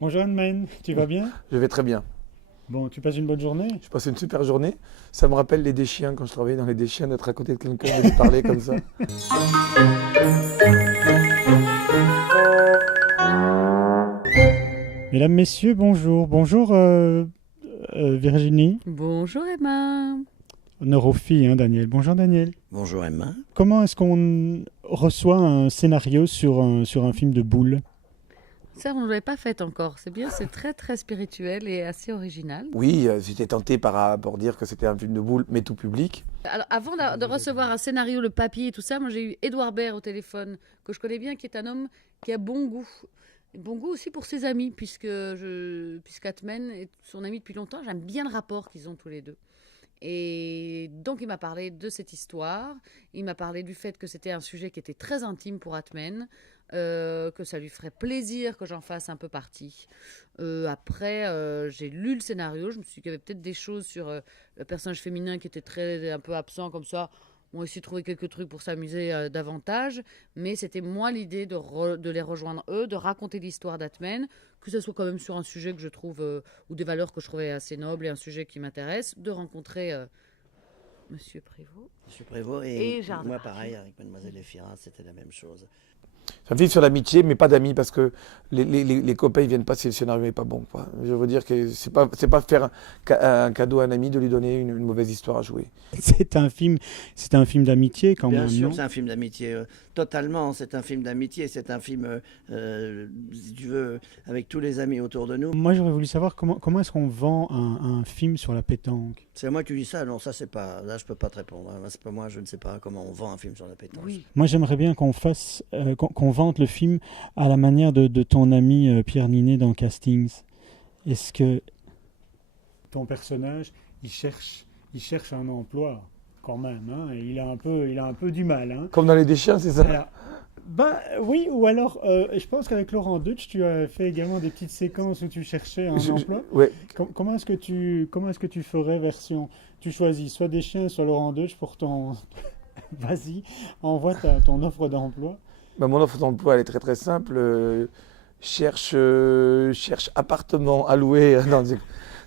Bonjour Anne, tu vas bien? Je vais très bien. Bon, tu passes une bonne journée? Je passe une super journée. Ça me rappelle les Deschiens, quand je travaillais dans les Deschiens, d'être à côté de quelqu'un et de lui parler comme ça. Mesdames, Messieurs, bonjour. Bonjour Virginie. Bonjour Emma. Honneur aux filles, hein, Daniel. Bonjour Daniel. Bonjour Emma. Comment est-ce qu'on reçoit un scénario sur un film de boules? Ça, on ne l'avait pas fait encore. C'est bien, c'est très très spirituel et assez original. Oui, j'étais tenté pour dire que c'était un film de boule, mais tout public. Alors, avant de recevoir un scénario, le papier et tout ça, moi j'ai eu Édouard Baird au téléphone, que je connais bien, qui est un homme qui a bon goût. Bon goût aussi pour ses amis, puisqu'Atmen est son ami depuis longtemps. J'aime bien le rapport qu'ils ont tous les deux. Et donc il m'a parlé de cette histoire, il m'a parlé du fait que c'était un sujet qui était très intime pour Atmen, que ça lui ferait plaisir que j'en fasse un peu partie. Après, j'ai lu le scénario, je me suis dit qu'il y avait peut-être des choses sur le personnage féminin qui était un peu absent comme ça. On a essayé de trouver quelques trucs pour s'amuser davantage, mais c'était moi l'idée de les rejoindre eux, de raconter l'histoire d'Atmen, que ce soit quand même sur un sujet que je trouve, ou des valeurs que je trouvais assez nobles et un sujet qui m'intéresse, de rencontrer Monsieur Prévost. Monsieur Prévost Et et Jardin. moi pareil avec Mademoiselle Efira, c'était la même chose. C'est un film sur l'amitié, mais pas d'amis, parce que les copains, ils viennent pas si le scénario n'est pas bon, quoi. Je veux dire que c'est pas faire un cadeau à un ami de lui donner une mauvaise histoire à jouer. C'est un film d'amitié quand Bien même, sûr non? que c'est un film d'amitié, totalement, c'est un film d'amitié, c'est un film, si tu veux, avec tous les amis autour de nous. Moi, j'aurais voulu savoir comment est-ce qu'on vend un film sur la pétanque? C'est à moi que tu dis ça, non, ça c'est pas, là je peux pas te répondre, hein. C'est pas moi, je ne sais pas comment on vend un film sur la pétanque. Oui. Moi, j'aimerais bien qu'on vende le film à la manière de ton ami Pierre Ninet dans Castings. Est-ce que ton personnage, il cherche un emploi quand même, hein, et il a un peu du mal, hein. Comme dans les Deschiens, c'est ça? Alors, ben oui, ou alors, je pense qu'avec Laurent Deutsch, tu as fait également des petites séquences où tu cherchais un emploi. Ouais. Comment est-ce que tu ferais version? Tu choisis soit des chiens, soit Laurent Deutsch pour ton. Vas-y, envoie ton offre d'emploi. Bah, mon offre d'emploi, elle est très très simple. Cherche appartement à louer.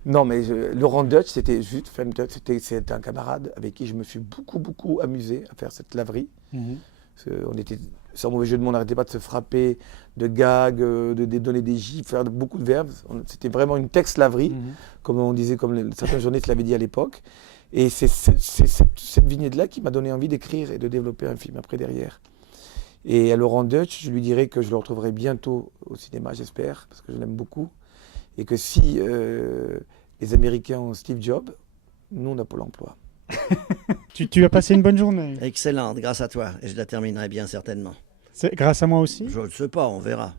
Non, mais Laurent Deutsch, c'était juste, c'était un camarade avec qui je me suis beaucoup amusé à faire cette laverie. Mhm. On était, sans mauvais jeu de mots, on n'arrêtait pas de se frapper, de gags, de donner des gifs, faire beaucoup de verbes. C'était vraiment une texte-laverie, Mhm. comme on disait, comme certains journalistes l'avaient dit à l'époque. Et c'est cette vignette-là qui m'a donné envie d'écrire et de développer un film après derrière. Et à Laurent Deutsch, je lui dirais que je le retrouverai bientôt au cinéma, j'espère, parce que je l'aime beaucoup. Et que si les Américains ont Steve Jobs, nous, on n'a pas l'emploi. Tu as passé une bonne journée. Excellente, grâce à toi, et je la terminerai bien certainement. C'est grâce à moi aussi. Je ne sais pas, on verra.